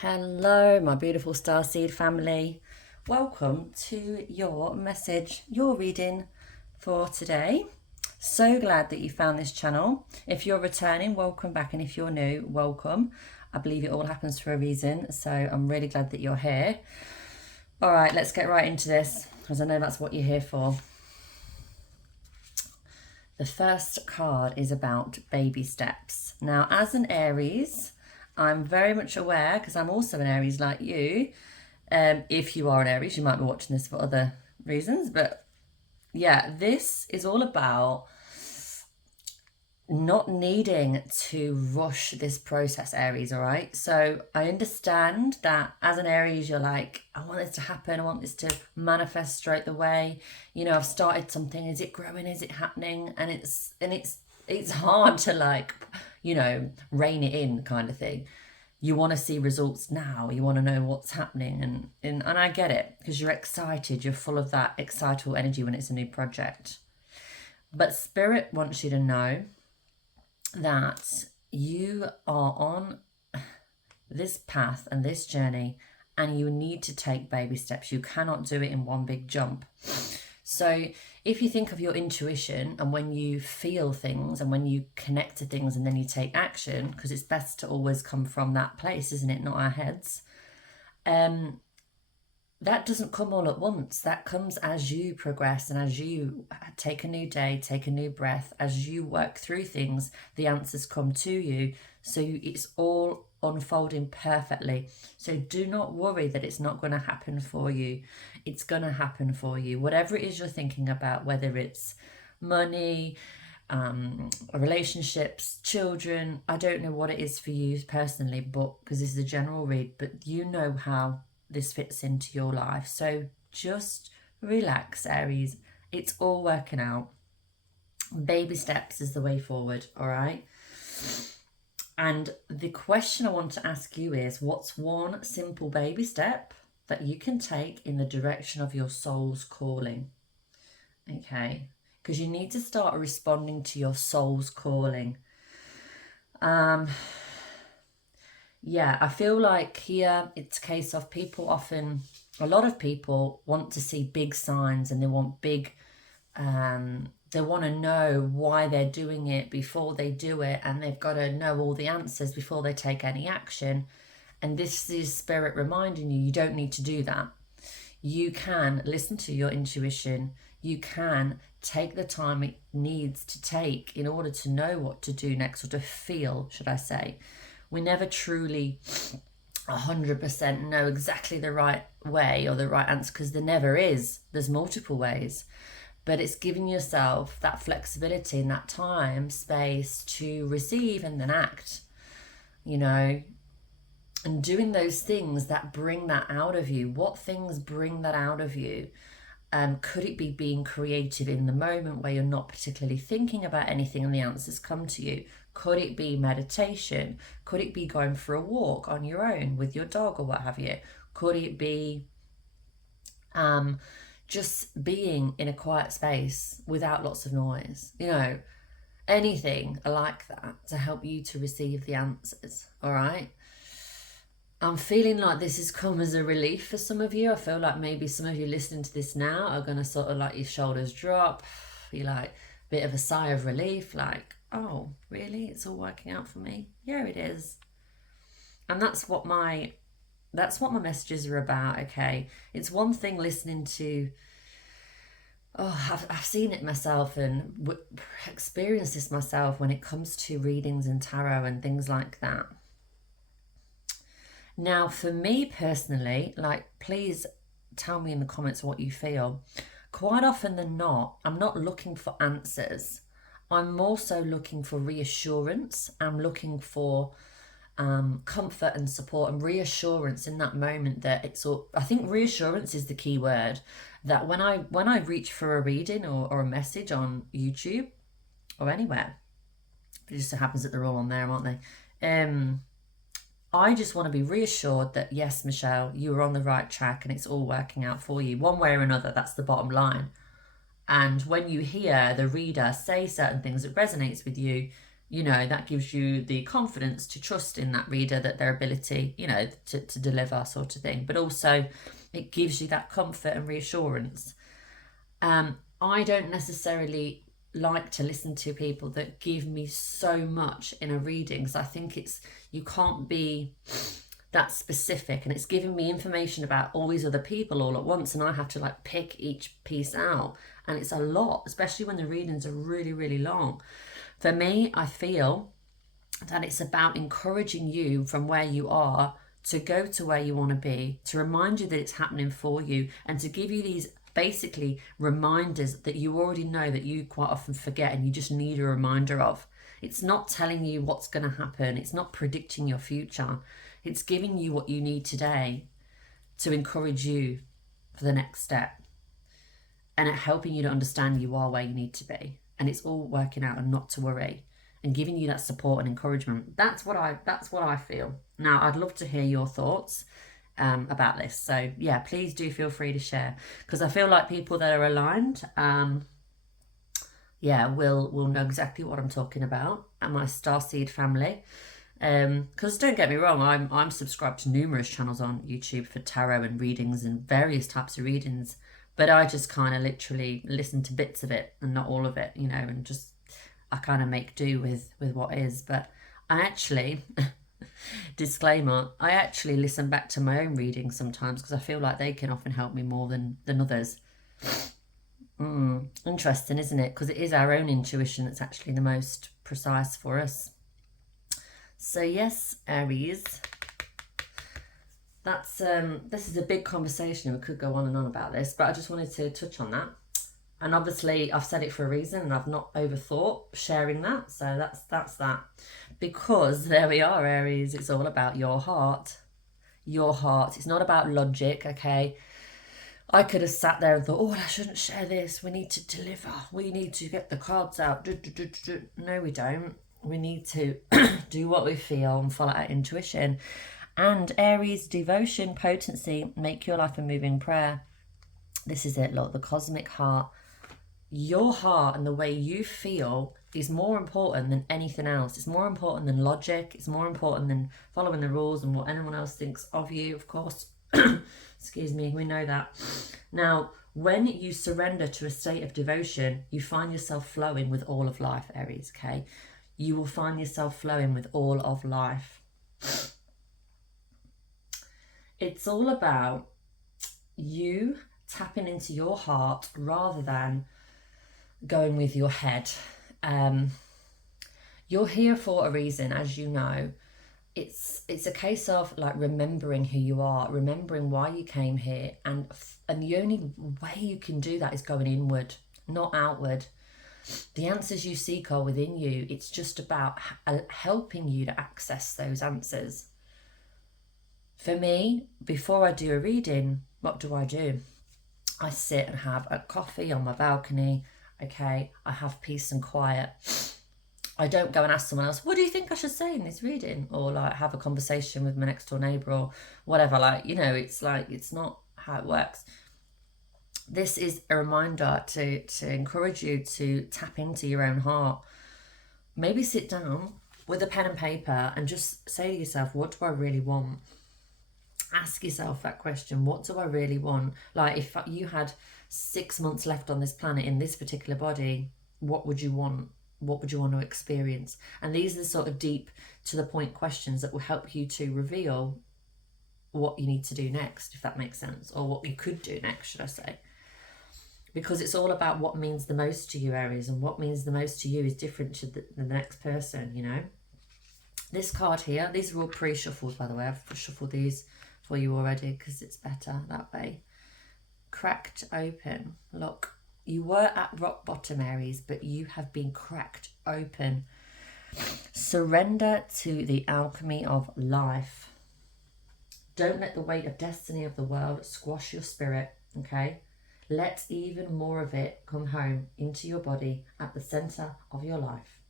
Hello, my beautiful starseed family. Welcome to your message, your reading for today. So glad that you found this channel. If you're returning, welcome back. And if you're new, welcome. I believe it all happens for a reason. So I'm really glad that you're here. All right, let's get right into this, because I know that's what you're here for. The first card is about baby steps. Now, as an Aries, I'm very much aware, because I'm also an Aries like you. If you are an Aries, you might be watching this for other reasons. But yeah, this is all about not needing to rush this process, Aries, all right? So I understand that as an Aries, you're like, I want this to happen. I want this to manifest straight away. You know, I've started something. Is it growing? Is it happening? And it's hard to, like, you know, rein it in kind of thing. You want to see results now. You want to know what's happening. And I get it, because you're excited. You're full of that excitable energy when it's a new project. But Spirit wants you to know that you are on this path and this journey, and you need to take baby steps. You cannot do it in one big jump. So if you think of your intuition, and when you feel things and when you connect to things and then you take action, because it's best to always come from that place, isn't it? Not our heads. That doesn't come all at once. That comes as you progress and as you take a new day, take a new breath. As you work through things, the answers come to you. So it's all unfolding perfectly. So do not worry that it's not going to happen for you. It's going to happen for you. Whatever it is you're thinking about, whether it's money, relationships, children, I don't know what it is for you personally, but because this is a general read, but you know how this fits into your life. So just relax, Aries. It's all working out. Baby steps is the way forward, all right? And the question I want to ask you is, what's one simple baby step that you can take in the direction of your soul's calling? Okay, because you need to start responding to your soul's calling. Yeah, I feel like here it's a case of people often, a lot of people want to see big signs, and they want big, they want to know why they're doing it before they do it, and they've got to know all the answers before they take any action. And this is Spirit reminding you, you don't need to do that. You can listen to your intuition. You can take the time it needs to take in order to know what to do next, or to feel, should I say. We never truly 100% know exactly the right way or the right answer, because there never is. There's multiple ways. But it's giving yourself that flexibility and that time, space to receive and then act, you know, and doing those things that bring that out of you. What things bring that out of you? Could it be being creative in the moment where you're not particularly thinking about anything and the answers come to you? Could it be meditation? Could it be going for a walk on your own with your dog or what have you? Could it be just being in a quiet space without lots of noise? You know, anything like that to help you to receive the answers, all right? I'm feeling like this has come as a relief for some of you. I feel like maybe some of you listening to this now are going to sort of, like, your shoulders drop. You're like, a bit of a sigh of relief, like, oh, really? It's all working out for me? Yeah, it is. And that's what my messages are about, okay? It's one thing listening to, I've seen it myself and experienced this myself when it comes to readings and tarot and things like that. Now, for me personally, like, please tell me in the comments what you feel. Quite often than not, I'm not looking for answers. I'm more so looking for reassurance. I'm looking for comfort and support and reassurance in that moment that it's all, I think reassurance is the key word, that when I reach for a reading or a message on YouTube or anywhere, it just so happens that they're all on there, aren't they? I just want to be reassured that, yes, Michelle, you are on the right track and it's all working out for you one way or another. That's the bottom line. And when you hear the reader say certain things that resonates with you, you know, that gives you the confidence to trust in that reader, that their ability, you know, to deliver, sort of thing. But also it gives you that comfort and reassurance. I don't necessarily like to listen to people that give me so much in a reading, because I think it's, you can't be that specific, and it's giving me information about all these other people all at once, and I have to like pick each piece out, and it's a lot, especially when the readings are really, really long. For me, I feel that it's about encouraging you from where you are to go to where you want to be, to remind you that it's happening for you, and to give you these basically reminders that you already know, that you quite often forget and you just need a reminder of. It's not telling you what's going to happen. It's not predicting your future. It's giving you what you need today to encourage you for the next step, and it helping you to understand you are where you need to be, and it's all working out, and not to worry, and giving you that support and encouragement. That's what I feel. Now, I'd love to hear your thoughts about this. So yeah, please do feel free to share, because I feel like people that are aligned, yeah, will know exactly what I'm talking about, and my starseed family. Because don't get me wrong, I'm subscribed to numerous channels on YouTube for tarot and readings and various types of readings, but I just kind of literally listen to bits of it and not all of it, you know, and just I kind of make do with what is. But I actually disclaimer, I actually listen back to my own readings sometimes, because I feel like they can often help me more than others. Interesting, isn't it? Because it is our own intuition that's actually the most precise for us. So yes, Aries, that's this is a big conversation. We could go on and on about this, but I just wanted to touch on that. And obviously I've said it for a reason, and I've not overthought sharing that. So that's that. Because there we are, Aries, it's all about your heart. Your heart. It's not about logic, okay? I could have sat there and thought, oh, I shouldn't share this. We need to deliver. We need to get the cards out. No, we don't. We need to do what we feel and follow our intuition. And Aries, devotion, potency, make your life a moving prayer. This is it, look, the cosmic heart. Your heart and the way you feel is more important than anything else. It's more important than logic. It's more important than following the rules and what anyone else thinks of you, of course. Excuse me, we know that. Now, when you surrender to a state of devotion, you find yourself flowing with all of life, Aries, okay? You will find yourself flowing with all of life. It's all about you tapping into your heart rather than going with your head. You're here for a reason, as you know. It's a case of like remembering who you are, remembering why you came here, and the only way you can do that is going inward, not outward. The answers you seek are within you. It's just about helping you to access those answers. For me, before I do a reading, what do? I sit and have a coffee on my balcony, okay? I have peace and quiet. I don't go and ask someone else, what do you think I should say in this reading? Or like have a conversation with my next door neighbour or whatever. Like, you know, it's like, it's not how it works. This is a reminder to encourage you to tap into your own heart. Maybe sit down with a pen and paper and just say to yourself, what do I really want? Ask yourself that question. What do I really want? Like, if you had 6 months left on this planet in this particular body, what would you want? What would you want to experience? And these are the sort of deep, to the point questions that will help you to reveal what you need to do next, if that makes sense, or what you could do next, should I say. Because it's all about what means the most to you, Aries, and what means the most to you is different to the next person, you know. This card here, these are all pre-shuffled, by the way. I've shuffled these for you already because it's better that way. Cracked open. Look, you were at rock bottom, Aries, but you have been cracked open. Surrender to the alchemy of life. Don't let the weight of destiny of the world squash your spirit, okay? Let even more of it come home into your body at the center of your life.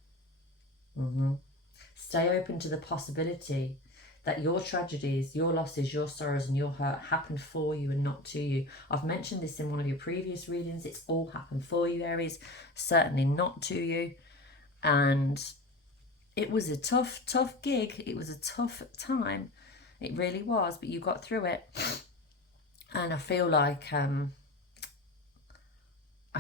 Stay open to the possibility that your tragedies, your losses, your sorrows and your hurt happened for you and not to you. I've mentioned this in one of your previous readings. It's all happened for you, Aries, certainly not to you. And it was a tough gig. It was a tough time. It really was, but you got through it. And I feel like, I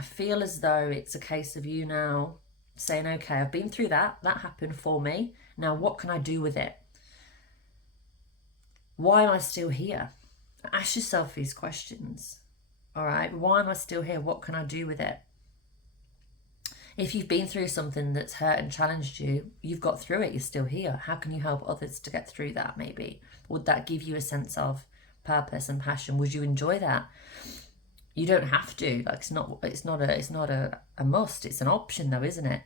feel as though it's a case of you now saying, okay, I've been through that. That happened for me. Now, what can I do with it? Why am I still here? Ask yourself these questions. All right. Why am I still here? What can I do with it? If you've been through something that's hurt and challenged you, you've got through it. You're still here. How can you help others to get through that? Maybe would that give you a sense of purpose and passion? Would you enjoy that? You don't have to. Like, it's not a must. It's an option though, isn't it?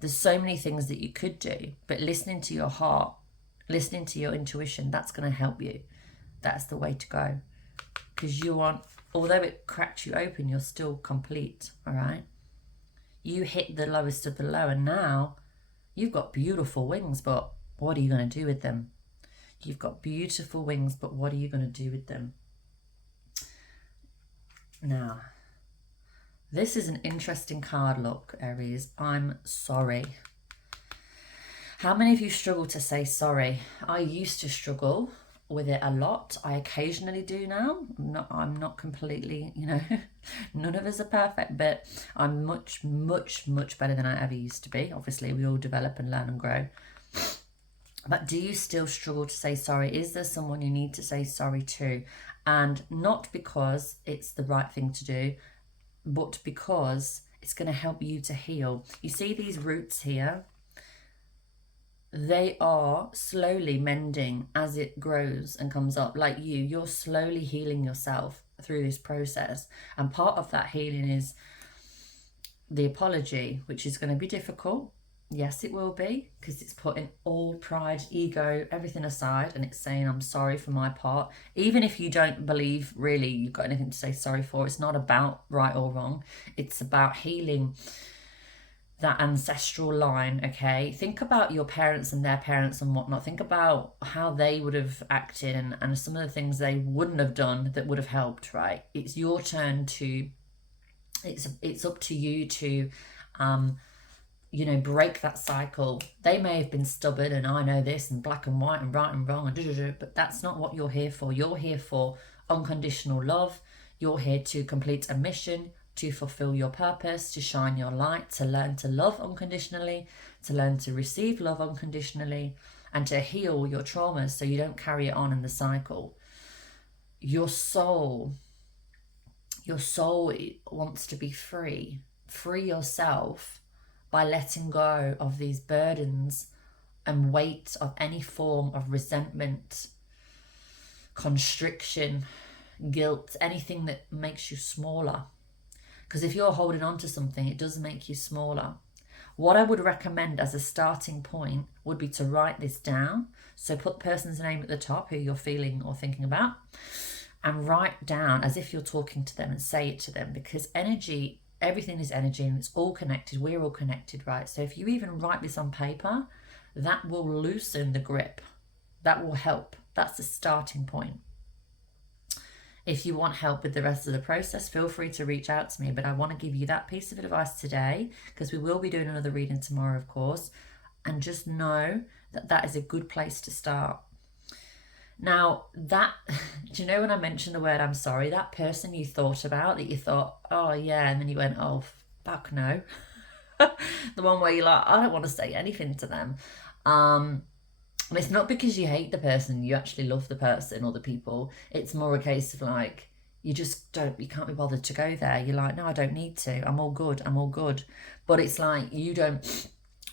There's so many things that you could do, but listening to your heart, listening to your intuition, that's going to help you. That's the way to go. Because you want, although it cracked you open, you're still complete. All right. You hit the lowest of the low, and now you've got beautiful wings, but what are you going to do with them? You've got beautiful wings, but what are you going to do with them? Now, this is an interesting card, look, Aries. I'm sorry. How many of you struggle to say sorry? I used to struggle with it a lot. I occasionally do now. I'm not completely, none of us are perfect, but I'm much better than I ever used to be. Obviously, we all develop and learn and grow. But do you still struggle to say sorry? Is there someone you need to say sorry to? And not because it's the right thing to do, but because it's going to help you to heal. You see these roots here? They are slowly mending as it grows and comes up. Like you're slowly healing yourself through this process. And part of that healing is the apology, which is going to be difficult. Yes, it will be, because it's putting all pride, ego, everything aside, and it's saying, I'm sorry for my part. Even if you don't believe really you've got anything to say sorry for, it's not about right or wrong. It's about healing that ancestral line, okay? Think about your parents and their parents and whatnot. Think about how they would have acted and some of the things they wouldn't have done that would have helped, right? It's your turn to, it's up to you to, break that cycle. They may have been stubborn and I know this and black and white and right and wrong and but that's not what you're here for. You're here for unconditional love. You're here to complete a mission, to fulfill your purpose, to shine your light, to learn to love unconditionally, to learn to receive love unconditionally, and to heal your traumas so you don't carry it on in the cycle. Your soul wants to be free. Free yourself by letting go of these burdens and weight of any form of resentment, constriction, guilt, anything that makes you smaller. Because if you're holding on to something, it does make you smaller. What I would recommend as a starting point would be to write this down. So put the person's name at the top who you're feeling or thinking about, and write down as if you're talking to them and say it to them, because energy, everything is energy and it's all connected. We're all connected, right? So if you even write this on paper, that will loosen the grip. That will help. That's the starting point. If you want help with the rest of the process, feel free to reach out to me. But I want to give you that piece of advice today, because we will be doing another reading tomorrow, of course. And just know that that is a good place to start. Now, do you know when I mentioned the word I'm sorry, that person you thought about, that you thought, oh yeah, and then you went, oh, fuck no. The one where you're like, I don't want to say anything to them. And it's not because you hate the person, you actually love the person or the people. It's more a case of like, you can't be bothered to go there. You're like, no, I don't need to. I'm all good. But it's like,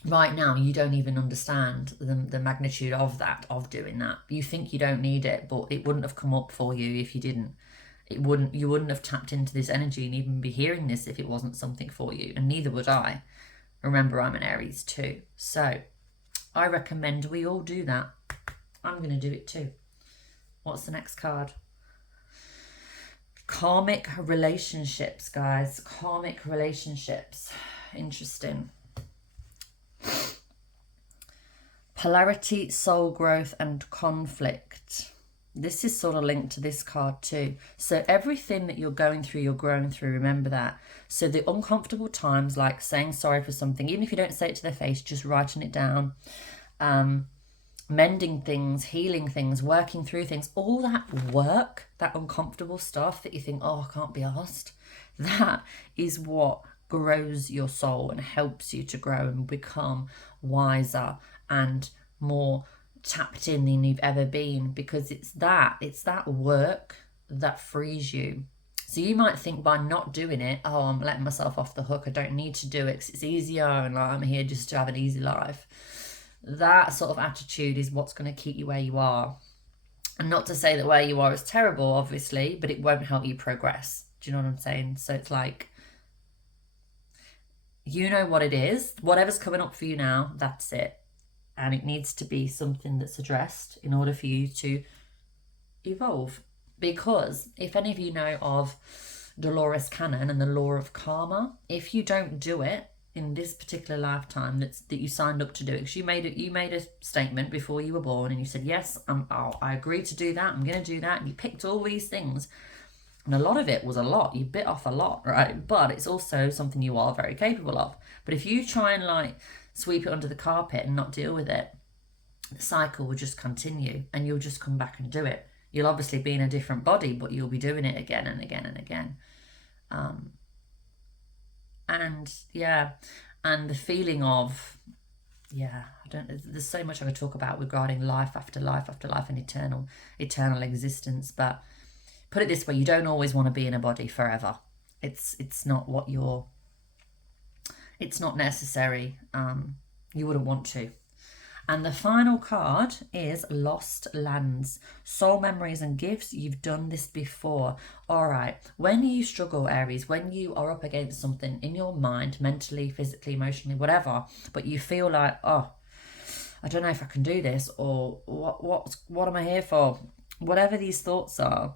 right now, you don't even understand the magnitude of doing that. You think you don't need it, but it wouldn't have come up for you if you didn't. You wouldn't have tapped into this energy and even be hearing this if it wasn't something for you. And neither would I. Remember, I'm an Aries too. So I recommend we all do that. I'm going to do it too. What's the next card? Karmic relationships, guys. Karmic relationships. Interesting. Polarity, soul growth, and conflict. This is sort of linked to this card too. So everything that you're going through, you're growing through, remember that. So the uncomfortable times, like saying sorry for something, even if you don't say it to their face, just writing it down, mending things, healing things, working through things, all that work, that uncomfortable stuff that you think, oh, I can't be arsed, that is what grows your soul and helps you to grow and become wiser and more tapped in than you've ever been, because it's that work that frees you. So you might think by not doing it, oh, I'm letting myself off the hook, I don't need to do it because it's easier and I'm here just to have an easy life. That sort of attitude is what's going to keep you where you are. And not to say that where you are is terrible, obviously, but it won't help you progress. Do you know what I'm saying? So it's like, you know what it is. Whatever's coming up for you now, that's it. And it needs to be something that's addressed in order for you to evolve. Because if any of you know of Dolores Cannon and the law of karma, if you don't do it in this particular lifetime that you signed up to do it, because you made a statement before you were born and you said, yes, I agree to do that, I'm going to do that, and you picked all these things, and a lot of it was a lot, you bit off a lot, right? But it's also something you are very capable of. But if you try and like sweep it under the carpet and not deal with it, the cycle will just continue and you'll just come back and do it. You'll obviously be in a different body, but you'll be doing it again and again and again. And yeah, and the feeling of, yeah, there's so much I could talk about regarding life after life after life and eternal existence. But put it this way, you don't always want to be in a body forever. It's not it's not necessary. You wouldn't want to. And the final card is Lost Lands. Soul memories and gifts. You've done this before. All right. When you struggle, Aries, when you are up against something in your mind, mentally, physically, emotionally, whatever, but you feel like, oh, I don't know if I can do this, or what am I here for? Whatever these thoughts are,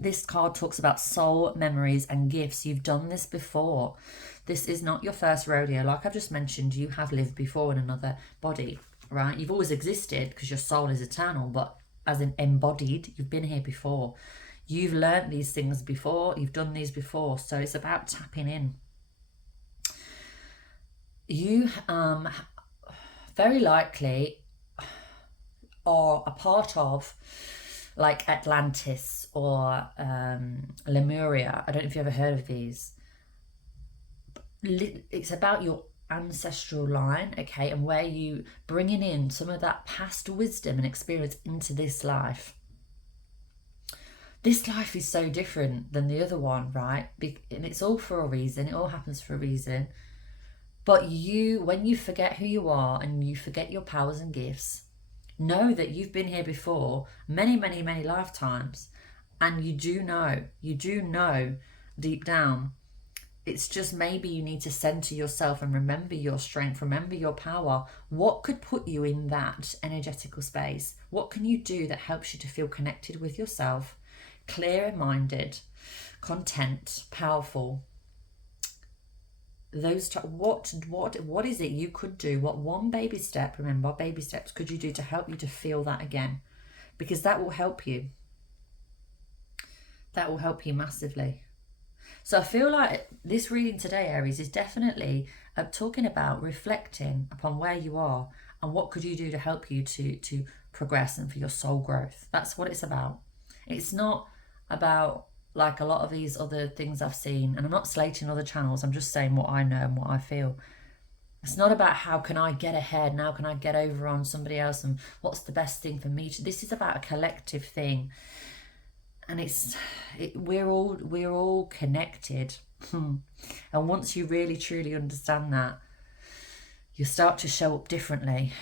this card talks about soul memories and gifts. You've done this before. This is not your first rodeo. Like I've just mentioned, you have lived before in another body, right? You've always existed because your soul is eternal, but as in embodied, you've been here before. You've learnt these things before. You've done these before. So it's about tapping in. You very likely are a part of like Atlantis or Lemuria. I don't know if you ever heard of these. It's about your ancestral line, okay, and where you bringing in some of that past wisdom and experience into this life. This life is so different than the other one, right? And it's all for a reason. It all happens for a reason. But when you forget who you are and you forget your powers and gifts, know that you've been here before many, many, many lifetimes. And you do know deep down. It's just maybe you need to center yourself and remember your strength, remember your power. What could put you in that energetical space? What can you do that helps you to feel connected with yourself, clear-minded, content, powerful? What is it you could do? What one baby step, remember, baby steps, could you do to help you to feel that again? Because that will help you. That will help you massively. So I feel like this reading today, Aries, is definitely talking about reflecting upon where you are and what could you do to help you to progress and for your soul growth. That's what it's about. It's not about like a lot of these other things I've seen, and I'm not slating other channels, I'm just saying what I know and what I feel. It's not about how can I get ahead and how can I get over on somebody else and what's the best thing for me to. This is about a collective thing. And we're all connected. And once you really truly understand that, you start to show up differently.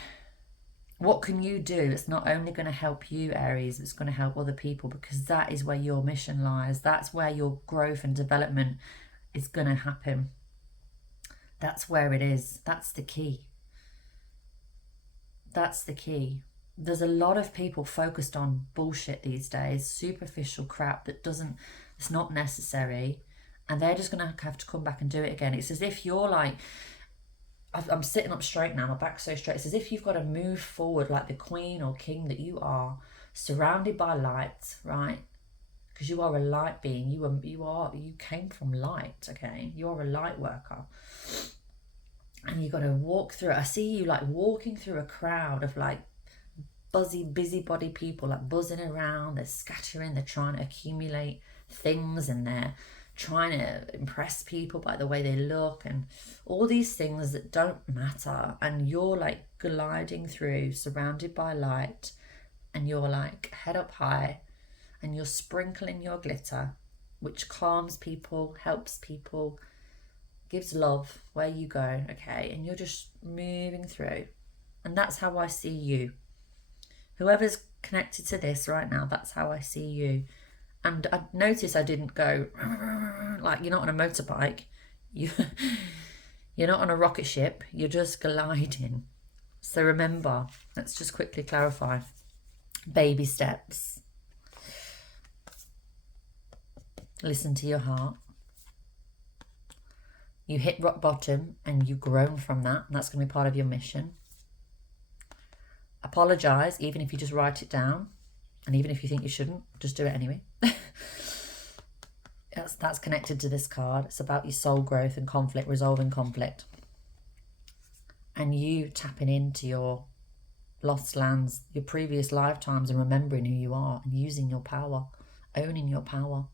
What can you do? It's not only going to help you, Aries, it's going to help other people, because that is where your mission lies. That's where your growth and development is going to happen. That's where it is. That's the key. That's the key. There's a lot of people focused on bullshit these days, superficial crap it's not necessary, and they're just going to have to come back and do it again. It's as if you're like, I'm sitting up straight now, my back's so straight. It's as if you've got to move forward like the queen or king that you are surrounded by light, right? Because you are a light being. You came from light, okay? You are a light worker. And you got to walk through it. I see you like walking through a crowd of like busybody people, like buzzing around. They're scattering, they're trying to accumulate things, and they're trying to impress people by the way they look and all these things that don't matter. And you're like gliding through, surrounded by light, and you're like head up high, and you're sprinkling your glitter, which calms people, helps people, gives love where you go, okay? And you're just moving through. And that's how I see you. Whoever's connected to this right now, that's how I see you. And I notice I didn't go, like, you're not on a motorbike. You're not on a rocket ship. You're just gliding. So remember, let's just quickly clarify. Baby steps. Listen to your heart. You hit rock bottom and you've grown from that. And that's going to be part of your mission. Apologise, even if you just write it down. And even if you think you shouldn't, just do it anyway. That's connected to this card. It's about your soul growth and conflict, resolving conflict. And you tapping into your lost lands, your previous lifetimes, and remembering who you are and using your power, owning your power.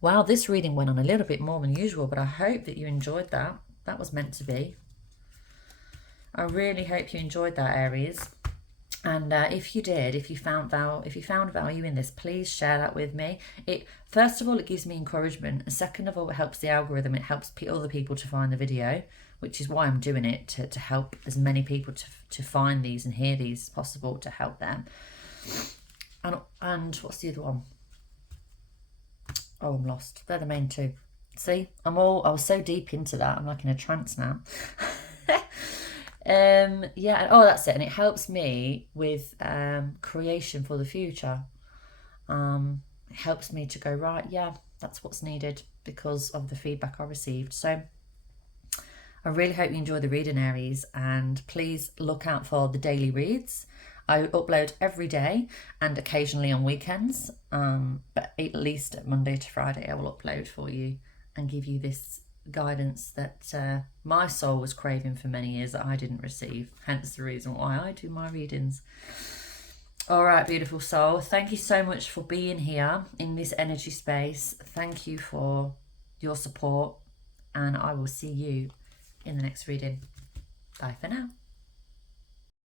Wow, this reading went on a little bit more than usual, but I hope that you enjoyed that. That was meant to be. I really hope you enjoyed that, Aries. And if you did, if you found value in this, please share that with me. First of all, it gives me encouragement. And second of all, it helps the algorithm. It helps other people to find the video, which is why I'm doing it, to help as many people to find these and hear these as possible, to help them. And what's the other one? Oh, I'm lost. They're the main two. See, I was so deep into that. I'm like in a trance now. Yeah, oh, that's it. And it helps me with creation for the future. It helps me to go, right, yeah, that's what's needed because of the feedback I received. So I really hope you enjoy the reading, Aries, and please look out for the daily reads. I upload every day and occasionally on weekends, but at least Monday to Friday I will upload for you and give you this guidance that my soul was craving for many years that I didn't receive, hence the reason why I do my readings. All right, beautiful soul, thank you so much for being here in this energy space. Thank you for your support, and I will see you in the next reading. Bye for now.